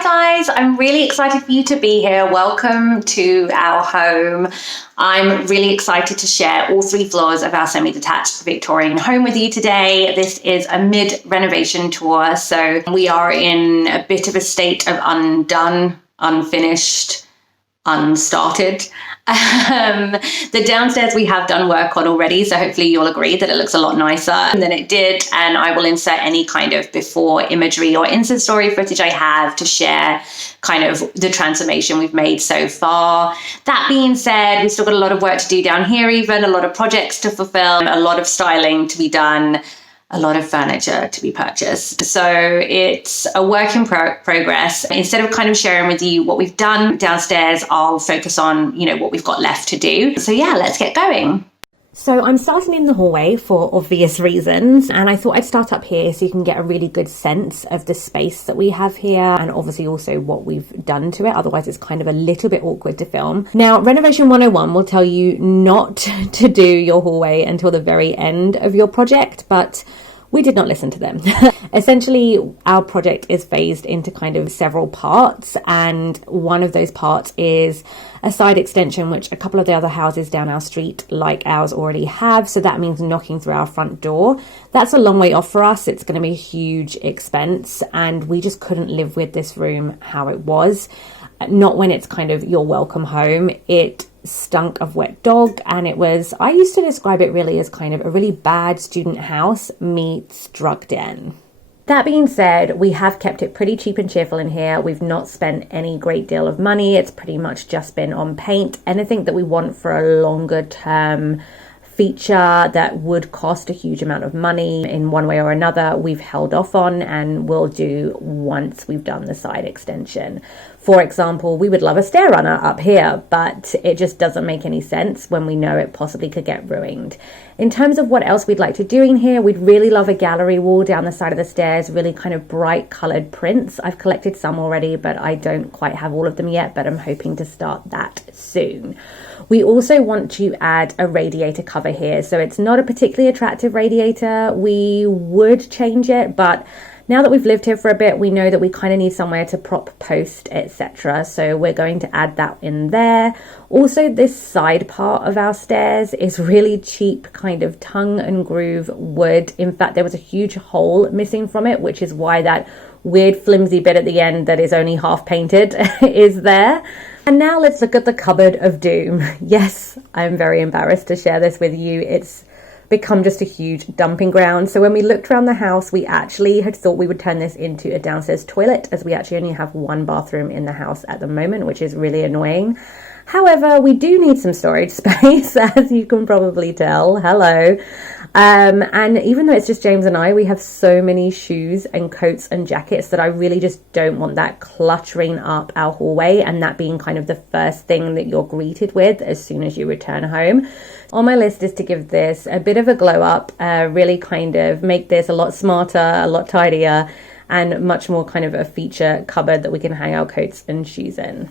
Hi guys, I'm really excited for you to be here. Welcome to our home. I'm really excited to share all 3 floors of our semi-detached Victorian home with you today. This is a mid-renovation tour, so we are in a bit of a state of undone, unfinished, unstarted. The downstairs we have done work on already, so hopefully you'll agree that it looks a lot nicer than it did, and I will insert any kind of before imagery or Insta story footage I have to share kind of the transformation we've made so far. That being said, we've still got a lot of work to do down here, even a lot of projects to fulfill, a lot of styling to be done, a lot of furniture to be purchased. So it's a work in progress. Instead of kind of sharing with you what we've done downstairs, I'll focus on, what we've got left to do. So yeah, let's get going. So I'm starting in the hallway for obvious reasons, and I thought I'd start up here so you can get a really good sense of the space that we have here, and obviously also what we've done to it. Otherwise it's kind of a little bit awkward to film. Now, Renovation 101 will tell you not to do your hallway until the very end of your project, but we did not listen to them. Essentially, our project is phased into kind of several parts, and one of those parts is a side extension, which a couple of the other houses down our street like ours already have. So that means knocking through our front door. That's a long way off for us. It's going to be a huge expense, and we just couldn't live with this room how it was. Not when it's kind of your welcome home. It stunk of wet dog, and I used to describe it really as kind of a really bad student house meets drug den. That being said, we have kept it pretty cheap and cheerful in here. We've not spent any great deal of money. It's pretty much just been on paint. Anything that we want for a longer term feature that would cost a huge amount of money in one way or another, we've held off on and will do once we've done the side extension. For example, we would love a stair runner up here, but it just doesn't make any sense when we know it possibly could get ruined. In terms of what else we'd like to do in here, we'd really love a gallery wall down the side of the stairs, really kind of bright colored prints. I've collected some already, but I don't quite have all of them yet, but I'm hoping to start that soon. We also want to add a radiator cover here. So it's not a particularly attractive radiator. We would change it, but now that we've lived here for a bit, we know that we kind of need somewhere to prop post, etc. So we're going to add that in there. Also, this side part of our stairs is really cheap kind of tongue and groove wood. In fact, there was a huge hole missing from it, which is why that weird flimsy bit at the end that is only half painted is there. And now let's look at the cupboard of doom. Yes, I'm very embarrassed to share this with you. It's become just a huge dumping ground. So when we looked around the house, we actually had thought we would turn this into a downstairs toilet, as we actually only have 1 bathroom in the house at the moment, which is really annoying. However, we do need some storage space, as you can probably tell. Hello. And even though it's just James and I, we have so many shoes and coats and jackets that I really just don't want that cluttering up our hallway, and that being kind of the first thing that you're greeted with as soon as you return home. On my list is to give this a bit of a glow up, really kind of make this a lot smarter, a lot tidier, and much more kind of a feature cupboard that we can hang our coats and shoes in.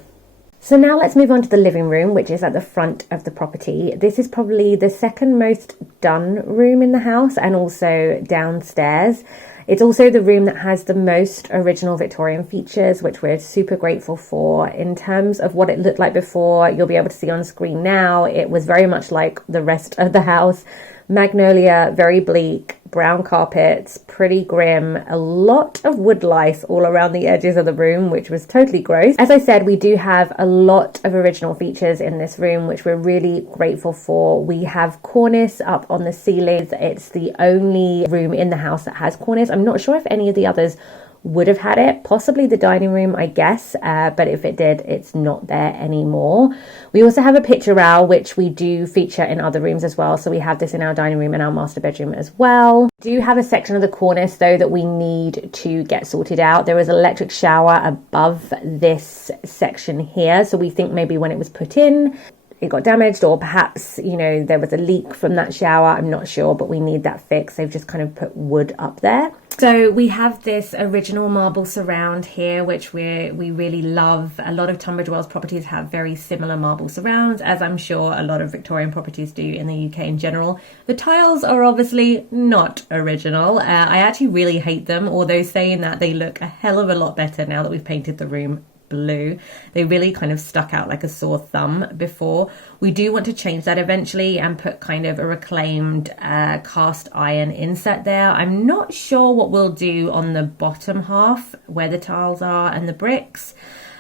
So now let's move on to the living room, which is at the front of the property. This is probably the second most done room in the house, and also downstairs. It's also the room that has the most original Victorian features, which we're super grateful for. In terms of what it looked like before, you'll be able to see on screen now, it was very much like the rest of the house. Magnolia, very bleak, brown carpets, pretty grim, a lot of wood lice all around the edges of the room, which was totally gross. As I said, we do have a lot of original features in this room, which we're really grateful for. We have cornice up on the ceilings. It's the only room in the house that has cornice. I'm not sure if any of the others would have had it, possibly the dining room, I guess, but if it did, it's not there anymore. We also have a picture rail, which we do feature in other rooms as well, so we have this in our dining room and our master bedroom as well. We do have a section of the cornice though that we need to get sorted out. There is an electric shower above this section here, so we think maybe when it was put in, it got damaged, or perhaps, you know, there was a leak from that shower. I'm not sure, but we need that fixed. They've just kind of put wood up there. So we have this original marble surround here, which we really love. A lot of Tunbridge Wells properties have very similar marble surrounds, as I'm sure a lot of Victorian properties do in the UK in general. The tiles are obviously not original. I actually really hate them, although saying that, they look a hell of a lot better now that we've painted the room blue. They really kind of stuck out like a sore thumb before. We do want to change that eventually and put kind of a reclaimed cast iron inset there. I'm not sure what we'll do on the bottom half where the tiles are and the bricks.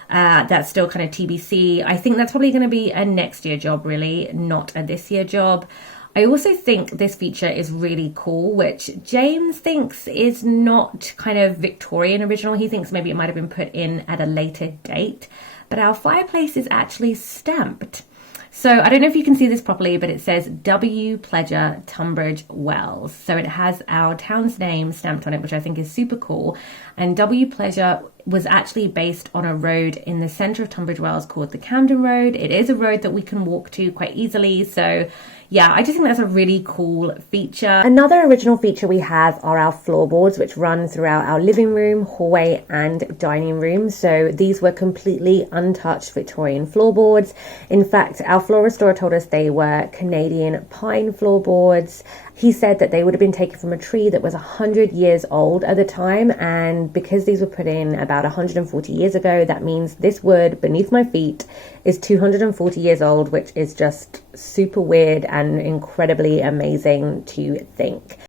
That's still kind of TBC. I think that's probably going to be a next year job, really, not a this year job. I also think this feature is really cool, which James thinks is not kind of Victorian original. He thinks maybe it might have been put in at a later date, but our fireplace is actually stamped. So I don't know if you can see this properly, but it says W Pleasure Tunbridge Wells. So it has our town's name stamped on it, which I think is super cool. And W Pleasure was actually based on a road in the centre of Tunbridge Wells called the Camden Road. It is a road that we can walk to quite easily. So yeah, I just think that's a really cool feature. Another original feature we have are our floorboards, which run throughout our living room, hallway and dining room. So these were completely untouched Victorian floorboards. In fact, our floor restorer told us they were Canadian pine floorboards. He said that they would have been taken from a tree that was 100 years old at the time, and because these were put in about 140 years ago, that means this wood beneath my feet is 240 years old, which is just super weird and incredibly amazing to think.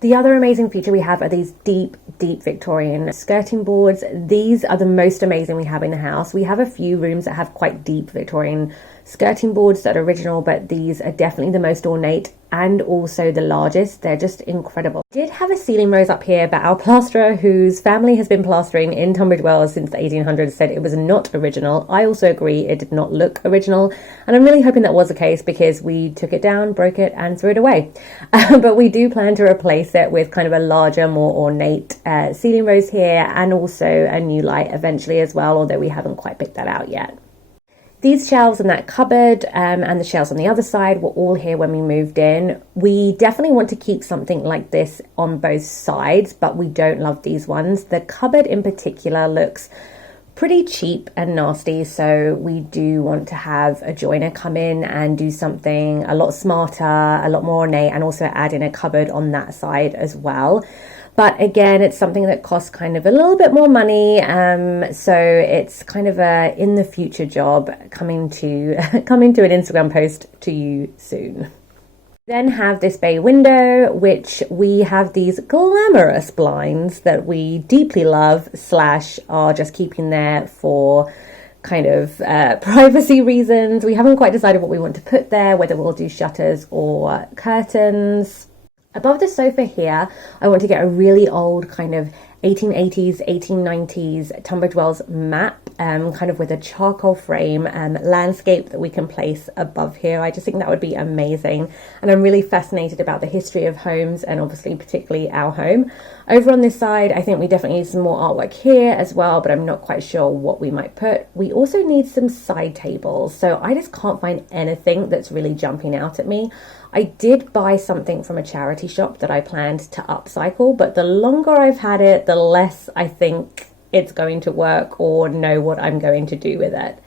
The other amazing feature we have are these deep Victorian skirting boards. These are the most amazing we have in the house. We have a few rooms that have quite deep Victorian skirting boards that are original, but these are definitely the most ornate and also the largest. They're just incredible. We did have a ceiling rose up here, but our plasterer, whose family has been plastering in Tunbridge Wells since the 1800s, said it was not original. I also agree, it did not look original, and I'm really hoping that was the case because we took it down, broke it and threw it away. But we do plan to replace it with kind of a larger, more ornate ceiling rose here, and also a new light eventually as well, although we haven't quite picked that out yet. These shelves and that cupboard and the shelves on the other side were all here when we moved in. We definitely want to keep something like this on both sides, but we don't love these ones. The cupboard in particular looks pretty cheap and nasty, so we do want to have a joiner come in and do something a lot smarter, a lot more ornate, and also add in a cupboard on that side as well. But again, it's something that costs kind of a little bit more money, so it's kind of a in the future job coming to an Instagram post to you soon. Then have this bay window, which we have these glamorous blinds that we deeply love / are just keeping there for kind of privacy reasons. We haven't quite decided what we want to put there, whether we'll do shutters or curtains. Above the sofa here, I want to get a really old kind of 1880s, 1890s Tunbridge Wells map, kind of with a charcoal frame landscape that we can place above here. I just think that would be amazing. And I'm really fascinated about the history of homes and obviously particularly our home. Over on this side, I think we definitely need some more artwork here as well, but I'm not quite sure what we might put. We also need some side tables. So I just can't find anything that's really jumping out at me. I did buy something from a charity shop that I planned to upcycle, but the longer I've had it, the less I think it's going to work or know what I'm going to do with it.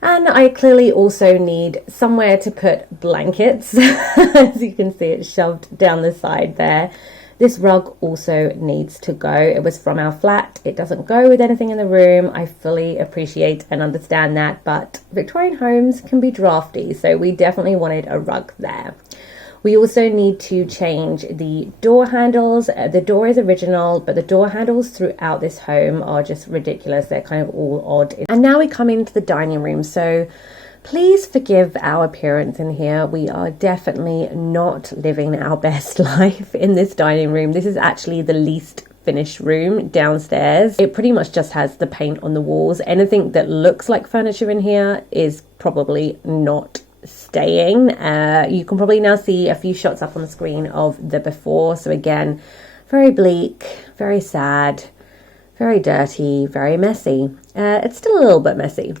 And I clearly also need somewhere to put blankets. As you can see, it's shoved down the side there. This rug also needs to go. It was from our flat. It doesn't go with anything in the room. I fully appreciate and understand that, but Victorian homes can be drafty, so we definitely wanted a rug there. We also need to change the door handles. The door is original, but the door handles throughout this home are just ridiculous. They're kind of all odd. And now we come into the dining room. So please forgive our appearance in here. We are definitely not living our best life in this dining room. This is actually the least finished room downstairs. It pretty much just has the paint on the walls. Anything that looks like furniture in here is probably not staying. You can probably now see a few shots up on the screen of the before. So again, very bleak, very sad, Very dirty, very messy. It's still a little bit messy.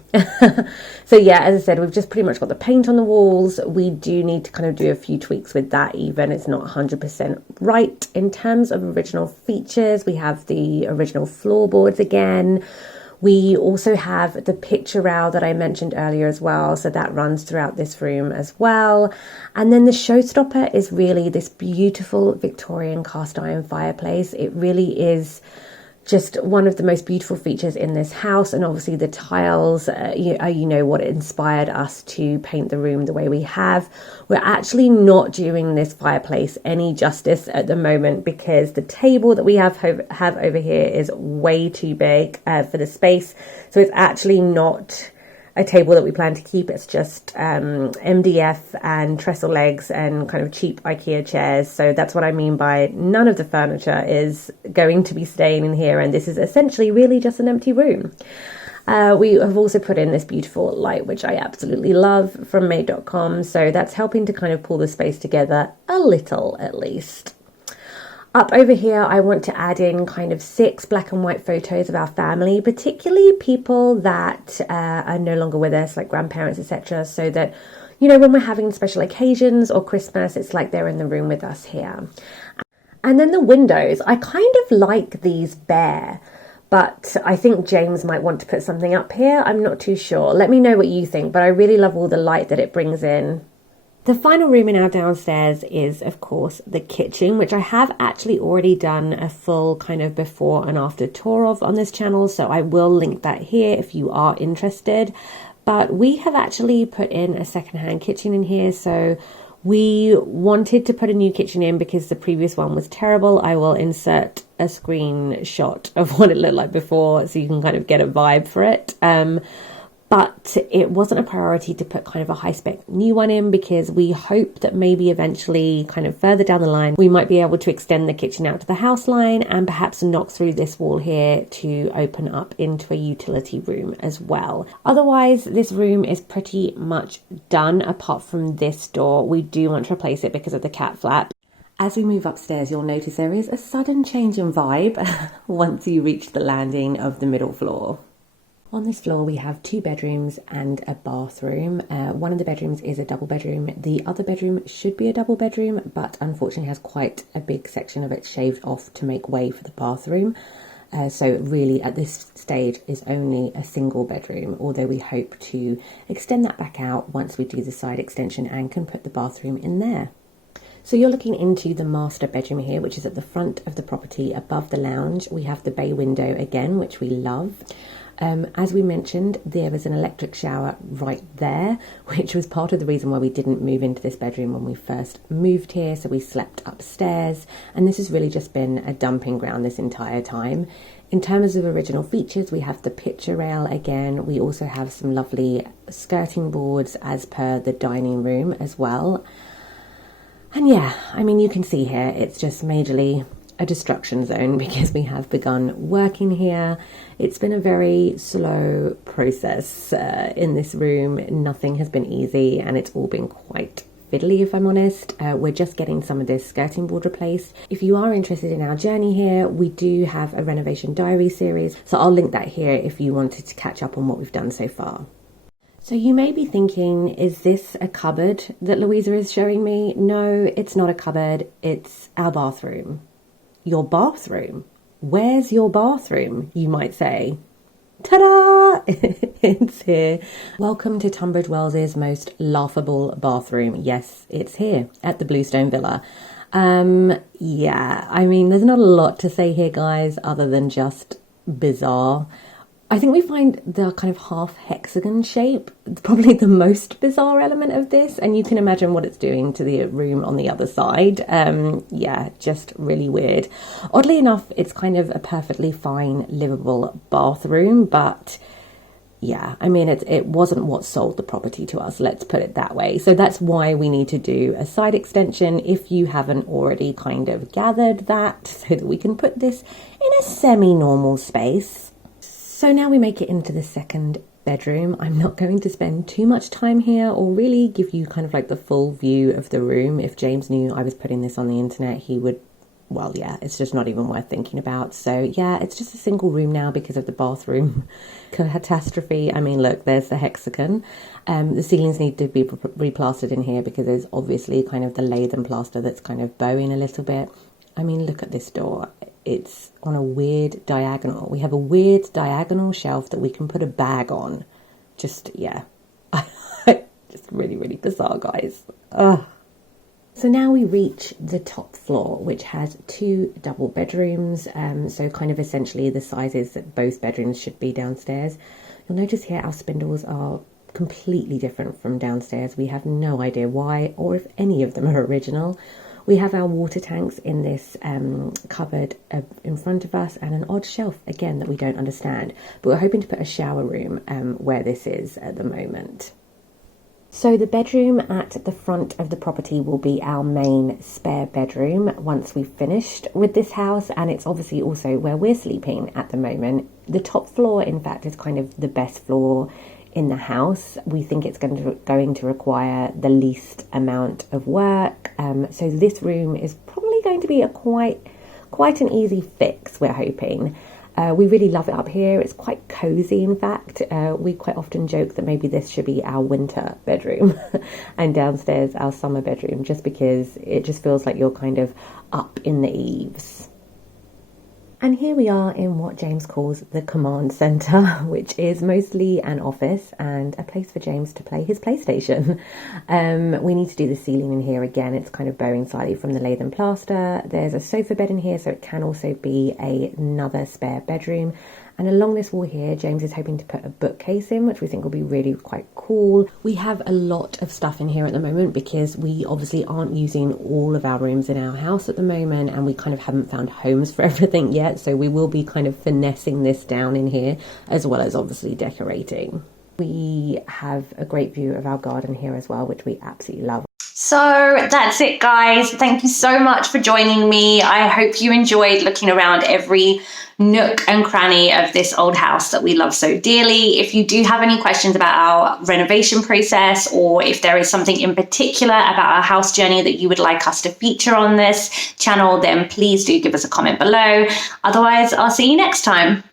So yeah, as I said, we've just pretty much got the paint on the walls. We do need to kind of do a few tweaks with that even. It's not 100% right. In terms of original features, we have the original floorboards again. We also have the picture rail that I mentioned earlier as well, so that runs throughout this room as well. And then the showstopper is really this beautiful Victorian cast iron fireplace. It really is just one of the most beautiful features in this house, and obviously the tiles, you know what inspired us to paint the room the way we have. We're actually not doing this fireplace any justice at the moment because the table that we have over here is way too big for the space, so it's actually not a table that we plan to keep. It's just MDF and trestle legs and kind of cheap IKEA chairs. So that's what I mean by none of the furniture is going to be staying in here, and this is essentially really just an empty room. We have also put in this beautiful light, which I absolutely love, from made.com, so that's helping to kind of pull the space together a little at least. Up over here, I want to add in kind of 6 black and white photos of our family, particularly people that are no longer with us, like grandparents, etc. So that, you know, when we're having special occasions or Christmas, it's like they're in the room with us here. And then the windows, I kind of like these bare, but I think James might want to put something up here. I'm not too sure. Let me know what you think, but I really love all the light that it brings in. The final room in our downstairs is, of course, the kitchen, which I have actually already done a full kind of before and after tour of on this channel, so I will link that here if you are interested. But we have actually put in a secondhand kitchen in here, so we wanted to put a new kitchen in because the previous one was terrible. I will insert a screenshot of what it looked like before so you can kind of get a vibe for it. But it wasn't a priority to put kind of a high-spec new one in because we hope that maybe eventually, kind of further down the line, we might be able to extend the kitchen out to the house line and perhaps knock through this wall here to open up into a utility room as well. Otherwise, this room is pretty much done apart from this door. We do want to replace it because of the cat flap. As we move upstairs, you'll notice there is a sudden change in vibe once you reach the landing of the middle floor. On this floor, we have 2 bedrooms and a bathroom. One of the bedrooms is a double bedroom. The other bedroom should be a double bedroom, but unfortunately has quite a big section of it shaved off to make way for the bathroom. So really at this stage is only a single bedroom, although we hope to extend that back out once we do the side extension and can put the bathroom in there. So you're looking into the master bedroom here, which is at the front of the property above the lounge. We have the bay window again, which we love. As we mentioned, there is an electric shower right there, which was part of the reason why we didn't move into this bedroom when we first moved here. So we slept upstairs, and this has really just been a dumping ground this entire time. In terms of original features, we have the picture rail again. We also have some lovely skirting boards as per the dining room as well. And yeah, I mean, you can see here, it's just majorly a destruction zone because we have begun working here. It's been a very slow process in this room. Nothing has been easy and it's all been quite fiddly, if I'm honest. We're just getting some of this skirting board replaced. If you are interested in our journey here, we do have a renovation diary series, so I'll link that here if you wanted to catch up on what we've done so far. So you may be thinking, is this a cupboard that Louisa is showing me? No, it's not a cupboard, it's our bathroom. Your bathroom? Where's your bathroom, you might say? Ta-da! It's here. Welcome to Tunbridge Wells's most laughable bathroom. Yes, it's here at the Bluestone Villa. Yeah, I mean, there's not a lot to say here, guys, other than just bizarre. I think we find the kind of half hexagon shape probably the most bizarre element of this, and you can imagine what it's doing to the room on the other side. Yeah, just really weird. Oddly enough, it's kind of a perfectly fine, livable bathroom, but yeah, I mean, it wasn't what sold the property to us, let's put it that way. So that's why we need to do a side extension, if you haven't already kind of gathered that, so that we can put this in a semi-normal space. So now we make it into the second bedroom. I'm not going to spend too much time here or really give you kind of like the full view of the room. If James knew I was putting this on the internet, he would well, yeah, it's just not even worth thinking about. So yeah, it's just a single room now because of the bathroom catastrophe. I mean, look, there's the hexagon. The ceilings need to be replastered in here because there's obviously kind of the lath and plaster that's kind of bowing a little bit. I mean, look at this door. It's on a weird diagonal. We have a weird diagonal shelf that we can put a bag on. Just, yeah. Just really, really bizarre, guys. Ugh. So now we reach the top floor, which has 2 double bedrooms. So kind of essentially the sizes that both bedrooms should be downstairs. You'll notice here our spindles are completely different from downstairs. We have no idea why or if any of them are original. We have our water tanks in this cupboard in front of us and an odd shelf, again, that we don't understand. But we're hoping to put a shower room where this is at the moment. So the bedroom at the front of the property will be our main spare bedroom once we've finished with this house, and it's obviously also where we're sleeping at the moment. The top floor, in fact, is kind of the best floor in the house. We think it's going to require the least amount of work. So this room is probably going to be a quite an easy fix, we're hoping. We really love it up here. It's quite cozy, in fact. We quite often joke that maybe this should be our winter bedroom and downstairs our summer bedroom, just because it just feels like you're kind of up in the eaves. And here we are in what James calls the command centre, which is mostly an office and a place for James to play his PlayStation. We need to do the ceiling in here again. It's kind of bowing slightly from the lath and plaster. There's a sofa bed in here, so it can also be another spare bedroom. And along this wall here, James is hoping to put a bookcase in, which we think will be really quite cool. We have a lot of stuff in here at the moment because we obviously aren't using all of our rooms in our house at the moment, and we kind of haven't found homes for everything yet. So we will be kind of finessing this down in here, as well as obviously decorating. We have a great view of our garden here as well, which we absolutely love. So that's it, guys. Thank you so much for joining me. I hope you enjoyed looking around every nook and cranny of this old house that we love so dearly. If you do have any questions about our renovation process, or if there is something in particular about our house journey that you would like us to feature on this channel, then please do give us a comment below. Otherwise, I'll see you next time.